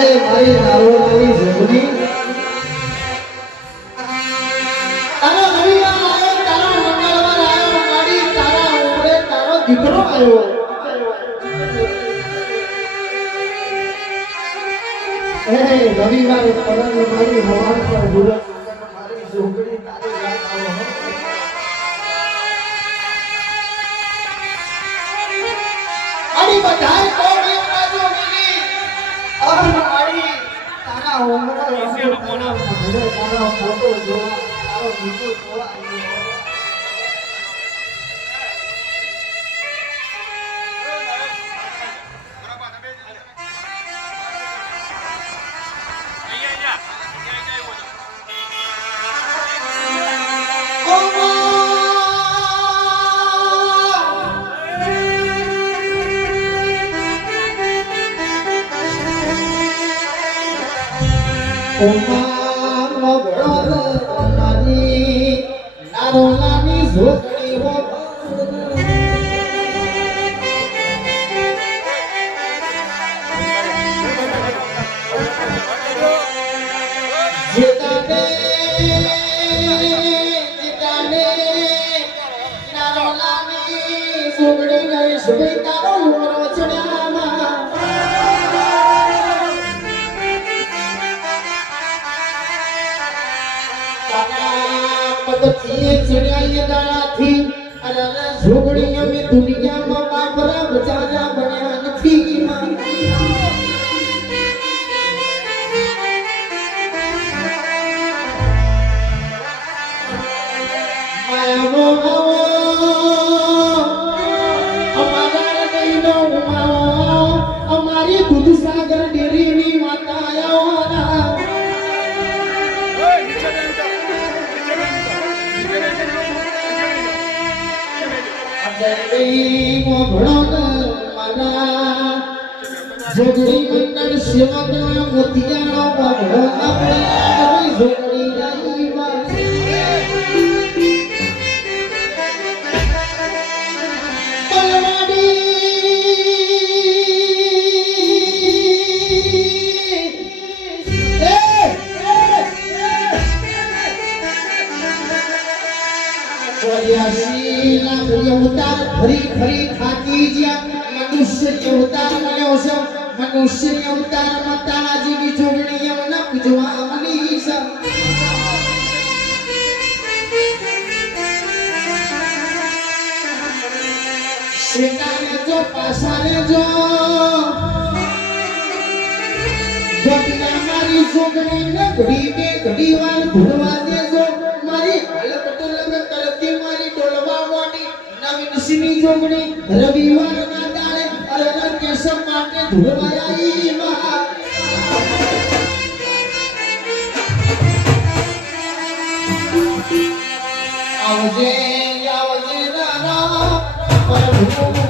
મારી નારોલાની જોગણી તારો રવિવાર આવ્યો, તારો મંગળવાર આવ્યો, મારી તારા ઉમરે તારો દીકરો આવ્યો. રવિવારે પરાને મારી હવાર પર ગુરત મારી જોગણી તારી રાત આવ્યો. મારી બધાય કોણ એક બાજુ મિલી અર મારી તારા ઉમરા તારા મધરે તારા ફોટો જોવા તારો દીકરો જોવા આવ્યો. નારોલાની જોગણી હો જીતાને નારોલાની જોગણી ગઈ સુઈ તારો ઉમરો ચડ્યામાં પદથી ચડ્યા દાડાથી અરે જોગણી અમે દુનિયામાં બાપરા બચારા બન્યા નથી. માયાનો આવો અમારા દઈનો ઉમાવો અમારી દૂધસાગર ડેરીની માતા આવ્યો. જોગણી મંડળ સેવકના મોતિયાનો બગડો આપણે જોગણી અવતાર ફરી ફરી થાકી જ્યાં મનુષ્ય અવતાર મળ્યો છે. મનુષ્ય અવતારમાં તારા જેવી જોગણી એમના પૂજવા મળી છે. શેતાને જો પાસાને જો જોગના મારી જોગણીને ઘડી બે ઘડી વાર ભૂલવા દેજો. મારી હાલત ટોલક કરતી મારી ટોલવા મોટી નવીનસીની જોગણી રવિવારના દાડે અરર કેશવ માટે ધૂળવા આવી માં આવજે આવજે રારા પ્રભુ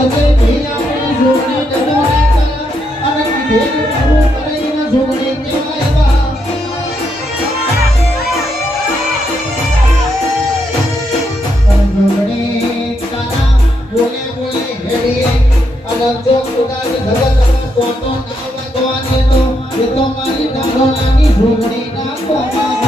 પછી ભૈયાની જોગણી ડગોડા કર અને કીધેલું પૂરું કરીને જોગણી કહેવાય બા. જોગણી કાના બોલે બોલે હેડીએ અને જો કુદાચ જગતમાં કોતો ના વાગવાની તો એ તો મારી ડાળોલાની જોગણી ના કોમાં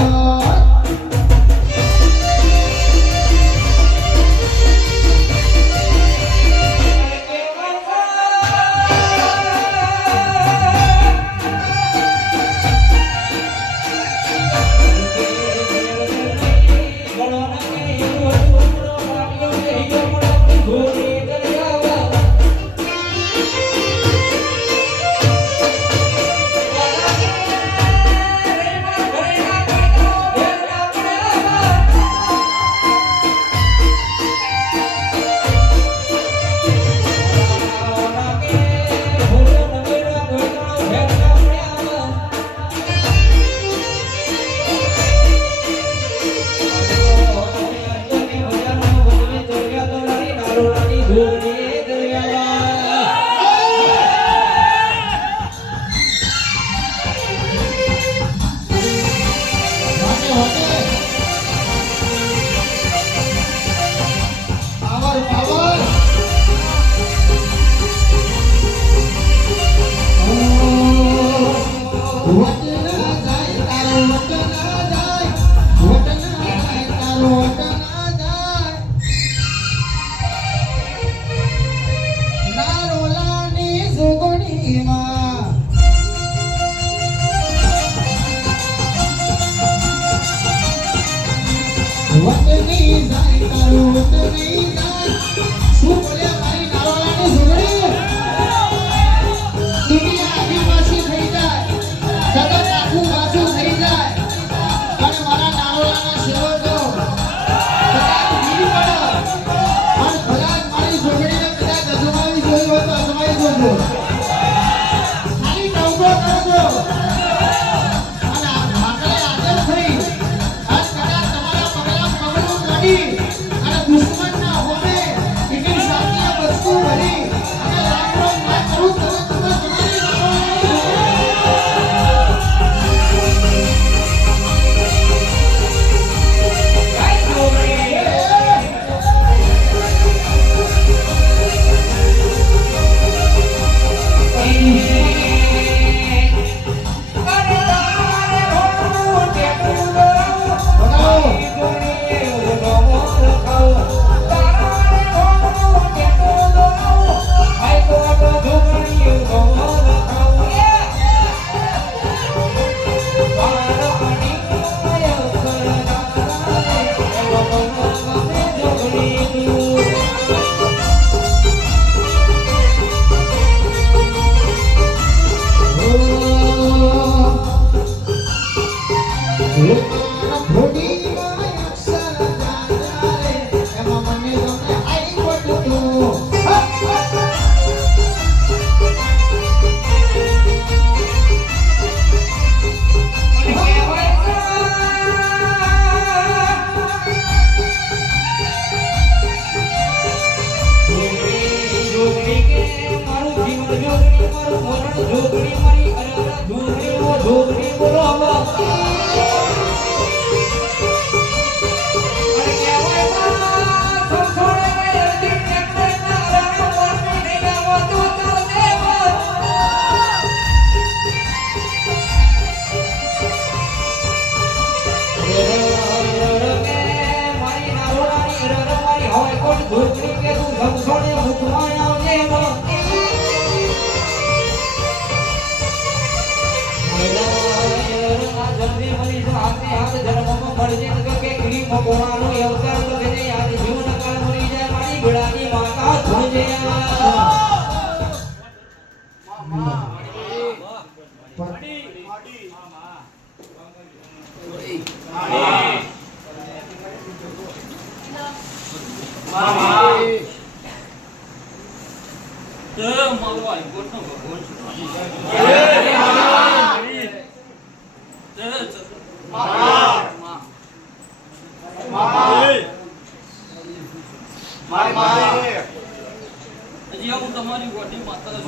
હજી જે હું તમારી ગોડી માતા છું.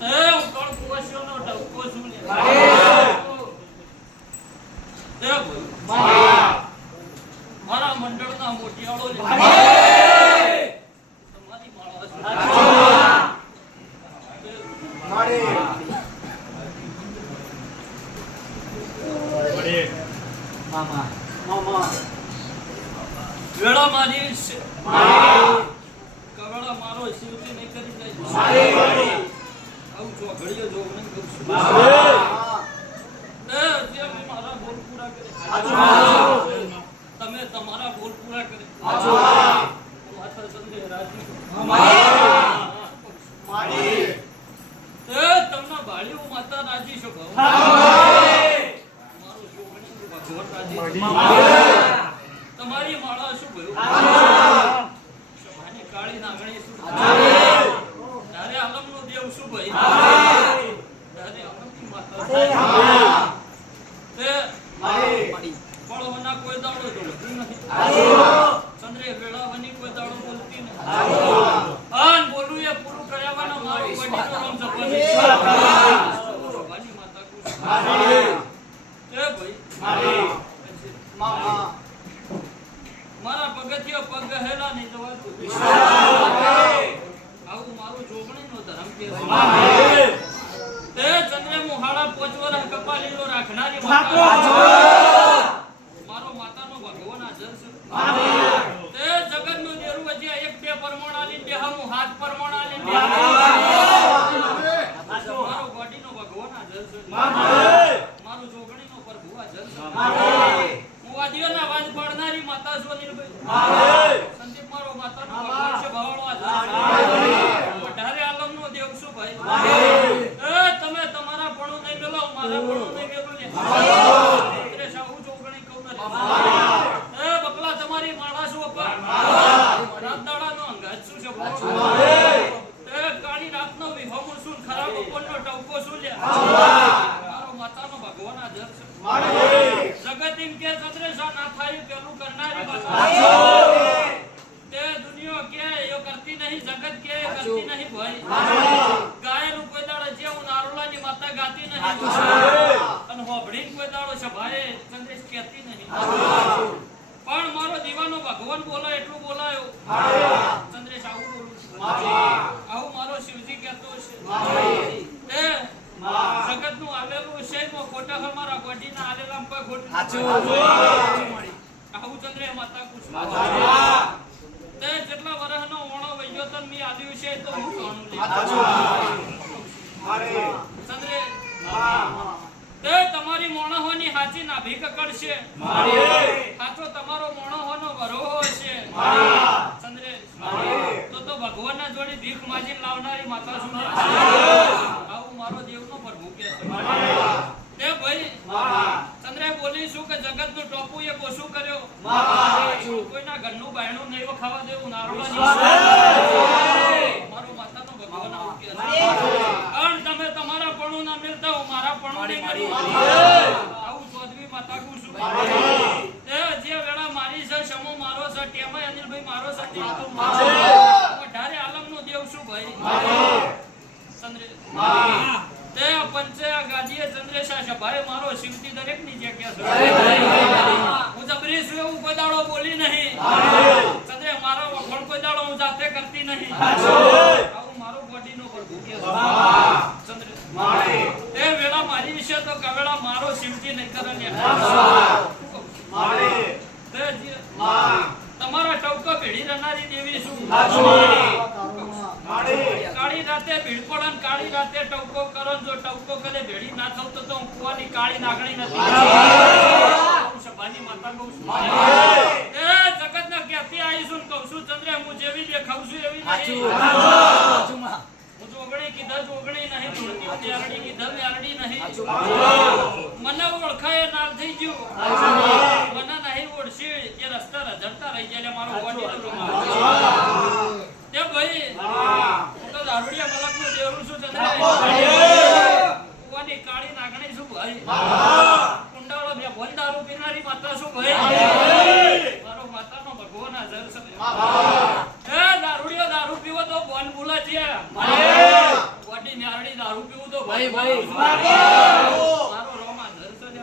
હું કોણ કુવાસીઓનો ઢબકો છું ને. મારા મંડળના મોટિયાળો ને તમારી માળા છું. વેળા મારી છે. કવળા મારો શિવજી નહીં કરી જાય. આવું જો ઘડીએ જો નહીં કહું છું. જે મેં મારા બોલ પૂરા કરે. તમે તમારા બોલ પૂરા કરે. માતા ચંદ્રે રાજી. તમને ભાળ્યું માતા રાજી છો. મારું છોકરી ભગવાન રાજી. તમારી માળા શું ભયું? માની કાળી નાગણી શું? ત્યારે આલમનો દેવ શું ભઈ? ત્યારે આલમની માતા તે ફળોના કોઈ દાડો જોડતી નથી. ચંદ્રે વેળાવની કોઈ દાડો બોલતી નથી. આન બોલું એ પૂરું કર્યાવાનો મારો વડીનો નામ જપવાની માતા કુ તે ભઈ મારા પગથિયો પગ ગહેલા નહીં જવાતું. આવું મારું જોગણીનો ધર્મ કહેવાય. તે ચંદ્રે મુહાળા 5 વર્ષ કપાલીલો રાખનારી માતા. મારો માતાનો ભગવાન હાજર છે. તે જગતનો દેરું હજી 1-2 પરમણ આલી દેહામુ હાથ પરમણ આલી મારો બોડીનો ભગવાન હાજર છે. મારું જોગણીનો પ્રભુ હાજર છે. વાદીઓના વાદ પાડનારી માતા છો નિર્ભય. સંદીપ મારો માતાનો ભગવાન છે. ભાવળો હાજર. અઢારે આલમનો દેવ શું ભાઈ? તમે તમારા પણું નહીં મેલો, મારા પણું નહીં મેલો ને. એટલે સાહુ જોગણી કહું નથી. બકલા તમારી માળા શું અપા? રાત દાડાનો અંગાજ શું છે? કાળી રાતનો વિહોમો શું? ખરાબ બપોરનો ટવકો શું લે? મારો માતાનો ભગવાન હાજર છે. જગત એમ કે ચંદ્રેશા ના થાય પેલું કરનારી માતા. તે દુનિયા કે એ કરતી નહીં, જગત કે એ કરતી નહીં ભાઈ. ગાયનું કોઈ દાડો જે હું નારોલાની માતા ગાતી નહીં. અને હોબડીન કોઈ દાડો સભાએ ચંદ્રેશ કહેતી નહીં. પણ મારો દીવાનો ભગવાન બોલાય એટલું બોલાયો. ચંદ્રેશ આવું બોલું છું. આવું મારો શિવજી કહેતો છે. જગતનું આલેલું છે તો ખોટા અમારા ગોડીના આલેલા કોઈ ખોટું. આવું ચંદ્રે માતા કુછ. તે જેટલા વર્ષનો ઓણો વૈયો તન મી આલ્યું છે તો હું કોણું લે. ચંદ્રે તે તમારી મોણહોની હાચી નાભી કકડશે. સાચો તમારો મોણહોનો વરોહો છે. ચંદ્રે તો ભગવાનના જોડે ભીખ માજીને લાવનારી માતા છું. આવું મારો દેવનો પ્રભુ કે છે. તે ભાઈ ચંદ્રે બોલી શું કે જગતનું ટોપું એ કોશું કર્યો. કોઈના ઘરનું બાયણું નહીં ખાવા દેવું. નારોલાની મારો માતાનો ભગવાન આવું કે છે. પણ તમે તમારા પણું ના મેળતા હું મારા પણું નહીં મેળવું. આવું ચૌધરી માતા કુ છું. તે જે વેળા મારી છે સમો મારો છે. ટેમાય અનિલભાઈ મારો છે. અઢારે આલમનો દેવ શું ભાઈ? ચંદ્રે તે પંચે ગાદીએ ચંદ્રેશા સભાએ મારો શિવજી દરેકની જે કે છે. હું જબરી છું એવું કોઈ દાડો બોલી નહીં. ચંદ્રે મારો વખણ કોઈ દાડો હું જાતે કરતી નહીં. આવું મારો બોડીનો પ્રભુ કે છે. ચંદ્રે તે વેળા મારી વિશે તો કવેળા મારો શિવજી નહીં કરે ને. તે તમારા ટવકો ભેડી રનારી દેવી શું? કાળી રાતે ભીડ પડન કાળી રાતે ટવકો કરો. જો ટવકો કરે ભેડી ના થતો તો હું કુવાની કાળી નાગણી નથી. હું સભાની માતા કહું છું. એ જગતને કહેતી આવી છું કહું છું ચંદ્રે હું જેવી દેખાઉં છું એવી નહીં. હું જોગણી કીધા જોગણી નહીં. ધૂળતી ન્યારડી કીધા ન્યારડી નહીં. મને ઓળખાય ના થઈ ગયું. મને નહીં ઓળશી એ રસ્તા રઝળતા રહી જાય. મારો બોડી તે ભાઈ હું તો દારૂડિયા મલકનું દેવરું છું. ચંદ્રે કુવાની કાળી નાગણી શું ભાઈ? કુંડાળો બે ભોલ દારૂ પીનારી માતા શું ભાઈ? મારો રોમ આધર છે ને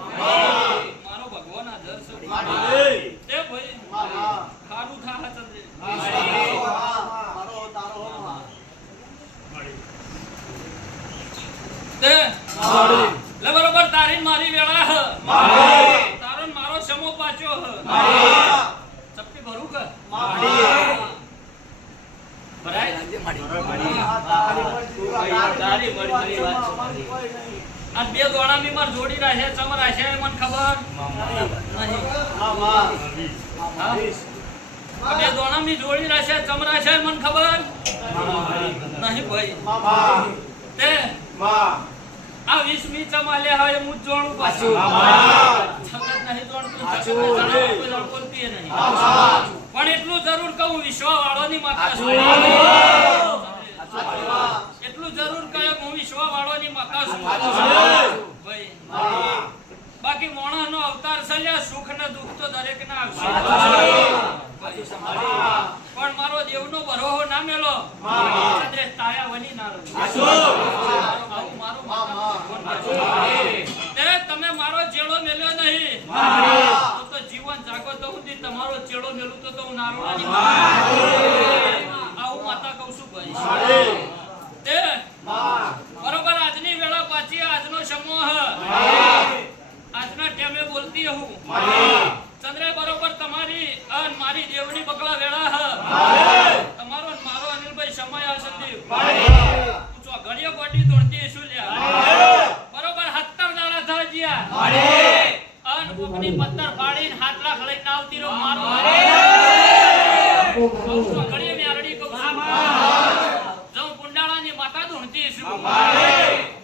મારો ભગવાન આધર છે તે ભાઈ ખારું થા ચંદ્રે તે લે બરોબર તારી ને મારી વેળા હ તારો ને મારો સમો પાછો હ ચપટી ભરું કે ભરાય આ બે દોણામી માર જોડી રાખે ચમ રાખે મને ખબર નહીં હા? આ બે દોણામી જોડી રાખે ચમ રાખે મને ખબર નહીં ભાઈ તે આ 20મી ચમાલે હવે હું જોણું પાછું જગત નહીં જોણતું જગત બોલતી નહીં પણ એટલું જરૂર કહું વિશ્વ વાળોની માતા છું એટલું જરૂર કહે હું વિશ્વ વાળોની માતા છું ભાઈ બાકી મોણાનો અવતાર છે સુખ ને દુઃખ તો દરેક ના આવશે પણ મારો દેવનો ભરોહો ના મેલો ચંદ્રે તાયા વની ના રહે તમે મારો ચેડો મેલ્યો નહીં તો જીવન જાગો તો સુધી તમારો ચેડો મેલું તો હું નારોડાની આવું માતા કહું છું ભાઈ તે બરોબર આજની વેળા પાછી આજનો સમૂહ આજના ટાઈમે બોલતી હું ચંદ્રે બરોબર તમારી અને મારી દેવની બકલા વેળા હ તમારો ને મારો અનિલભાઈ સમય આ સંદીપ પૂછો ઘડિયો બોડી દોડતી શું લ્યા બરોબર 70 દાડા થા જ્યા અન કોકની પત્તર પાડીને 7 લાખ લઈને આવતી રો મારો પૂછો ઘડિયો મેરડી કહું જો કુંડાળાની માતા દોડતી શું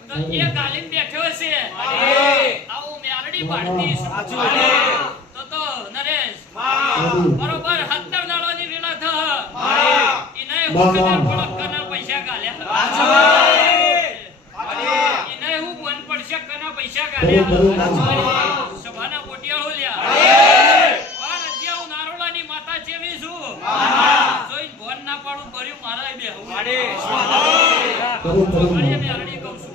તો એ ગાલીન બેઠો છે આવો મેરડી પાડતી શું તો નરેશ બરોબર 70 દાડાની વેળા થ ઇને હુકનાર પડક કના પૈસા ગાલ્યા ઇને હું બન પડશે કના પૈસા ગાલ્યા સભાના પોટિયાળો લ્યા પણ જ્યાં હું નારોડાની માતા જેવી છું જોઈ ભોન ના પાડું ભર્યું મારા બેહું ઘડીએ મે અરડી કહું છું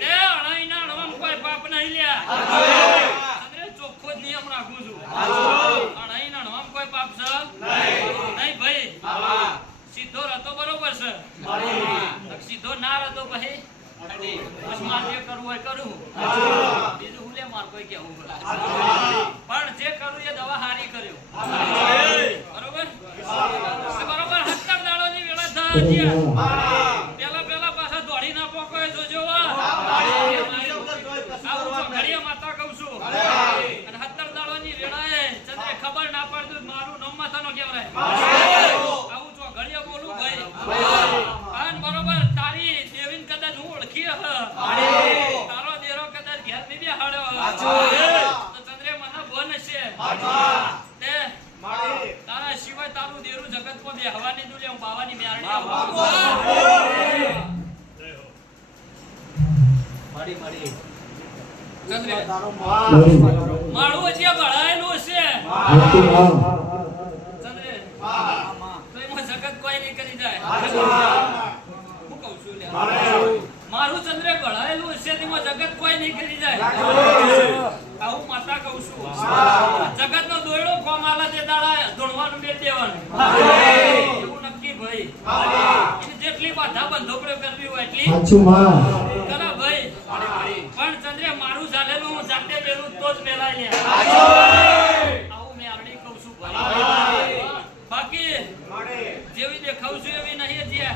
તે અણાઈના અણવામ કોઈ પાપ નહીં લ્યા ચોખ્ખો જ નિયમ રાખું છું અણાઈના અણવામ કોઈ પાપ છે નહીં ભાઈ સીધો રતો બરોબર છે સીધો ના રતો ભાઈ બસ માર જે કરવું હોય કરું બીજું હું લે માર કોઈ કેવું પણ જે કરું એ દવા હારી કર્યો બરોબર બરોબર 70 દાડોની વેળા થયા પેલા પાછા દોડી ના પોકો જોજો ઘડિયા માતા કહું છું અને 70 દાડોની વેળાએ ચંદ્રે ખબર ના પડતું મારું નામ માતાનો કેવરાય આવું છો ઘડિયા બોલું ભાઈ અને બરોબર તારી દેવીન કદાચ હું ઓળખી હ તારો દેરો કદાચ ઘેર ની બેહાડ્યો તો ચંદ્રે મને બોન છે તે તારા સિવાય તારું દેરું જગત માં બેહવાની દુલે હું બાવાની મેરડી મારી ચંદ્રે મારું જે ભળાયેલું છે ચંદ્રે તો એમાં જગત કોઈ નહીં કરી જાય હું કહું છું લે મારું ચંદ્રે ભળાયેલું છે તેમાં જગત કોઈ નહીં કરી જાય આવું માતા કહું છું જગત નો દોયડો કોમ આલા તે દાડા ધોણવાનું બે દેવાનું એવું નક્કી ભાઈ એની જેટલી બાધા બંધો કરવી હોય એટલી કરા ભાઈ પણ ચંદ્રે મારું ચાલેલું હું જાતે મેલું તો જ મેલાય લે આવું મે આરડી કહું છું ભાઈ બાકી જેવી દેખાવ છું એવી નહીં જે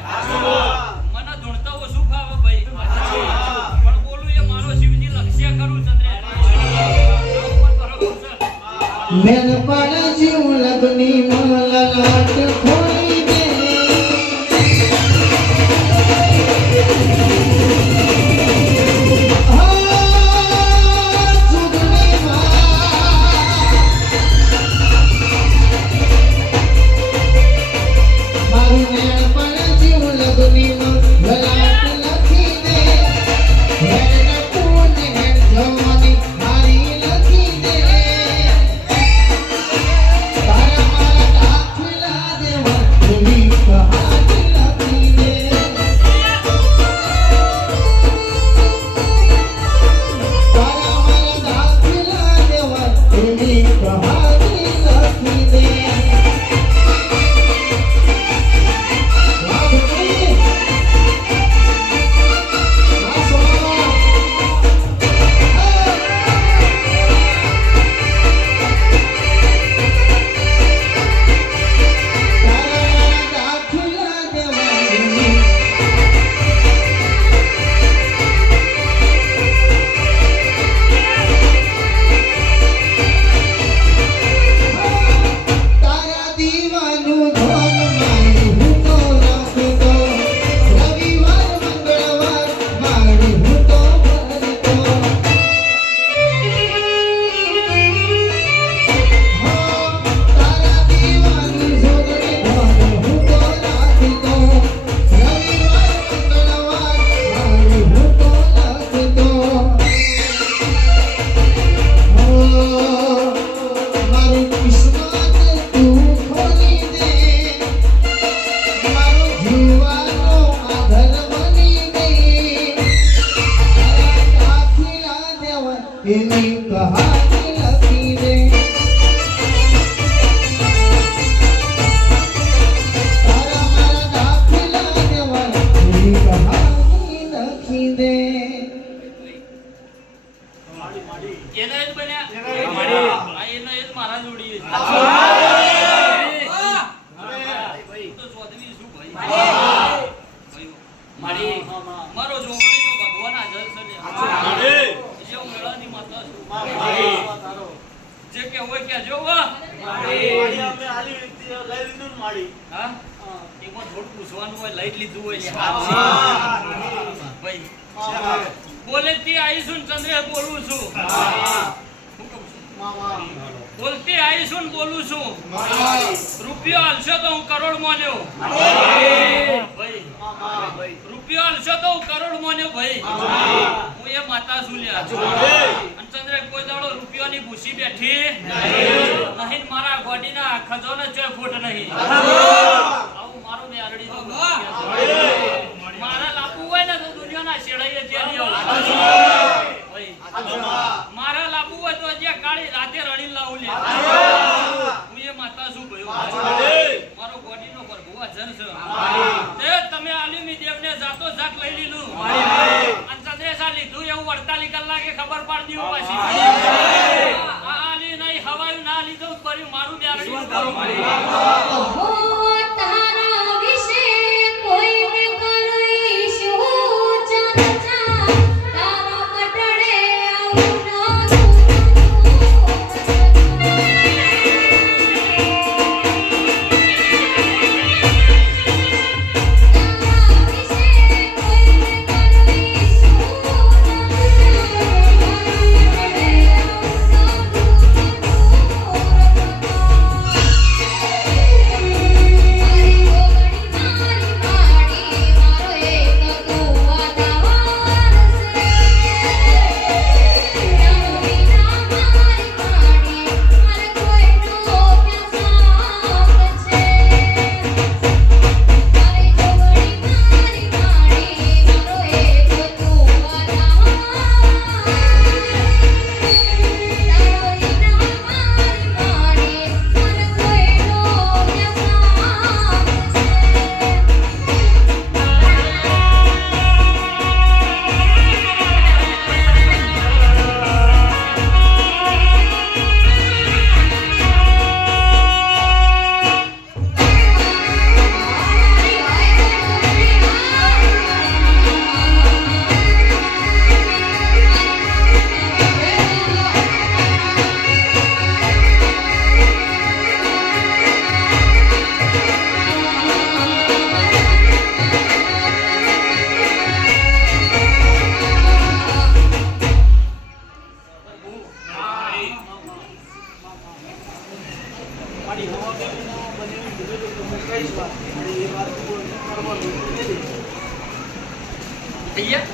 મને ધૂણતા ઓછું ફાવે ભાઈ પણ બોલું એ મારો શિવજી લક્ષ્ય કરું ચંદ્રે મેન પાડા જીવ લગની મલલાટ ખોઈ દે મારું મેન પાડા જીવ લગની મલલાટ લખી દે મેન પૂને હેડ જવાની મારી લખી દે તારા મારા દાખલા દેવા કિસ્મત તું ખોલી દે મારો જીવાનો આધાર બની દે કાફિલા દેવા એની કહાની લખી દે તારા મારા કાફિલા દેવા એની કહાની લખી દે એને જ બન્યા આ એને જ મારા જોડીએ છે. તો ચોધરી શું ભાઈ? ભાઈ, મારો જોગણીનો ભગવાન હાજર છે ને. જે હું મેળાની માતા છું. જે કે હોય કહેજો હો. હા? એમાં થોડું પૂછવાનું હોય, લઈ જ લીધું હોય છે. ભાઈ, બોલેથી આવીશું ને ચંદ્રે બોલું છું. હું કહું છું? બોલતી આવીશું ને બોલું છું. રૂપિયો હાલશો તો હું કરોડ માન્યો. ભાઈ, રૂપિયો હાલશો તો હું કરોડ માન્યો ભાઈ. હું એ માતા છું લ્યા. અને ચંદ્રે કોઈ દાડો રૂપિયોની ભૂસી બેઠી નહીં. મારા ગોડીના ખજાને ચોય ફૂટ નહીં. આવું મારું ને આરડી તો મારા લાપુ હોય ને તો દુનિયાના શેડાઈએ જેરી આવું. મારા લાપુ હોય તો જે કાળી રાતે રણી લાવું લે. હું એ માતા છું ભાઈ. મારો ગોડીનો પ્રભુ હાજર છે. તે તમે આલિમી દેવને જાતો જાત લઈ લીધું. અને ચંદ્રેશા લીધું એવું 48 કલાકે ખબર પાડી દીધું પાછી. આ આલી નહીં હવાયું ના લીધું કર્યું મારું ને આરડી ભૈયા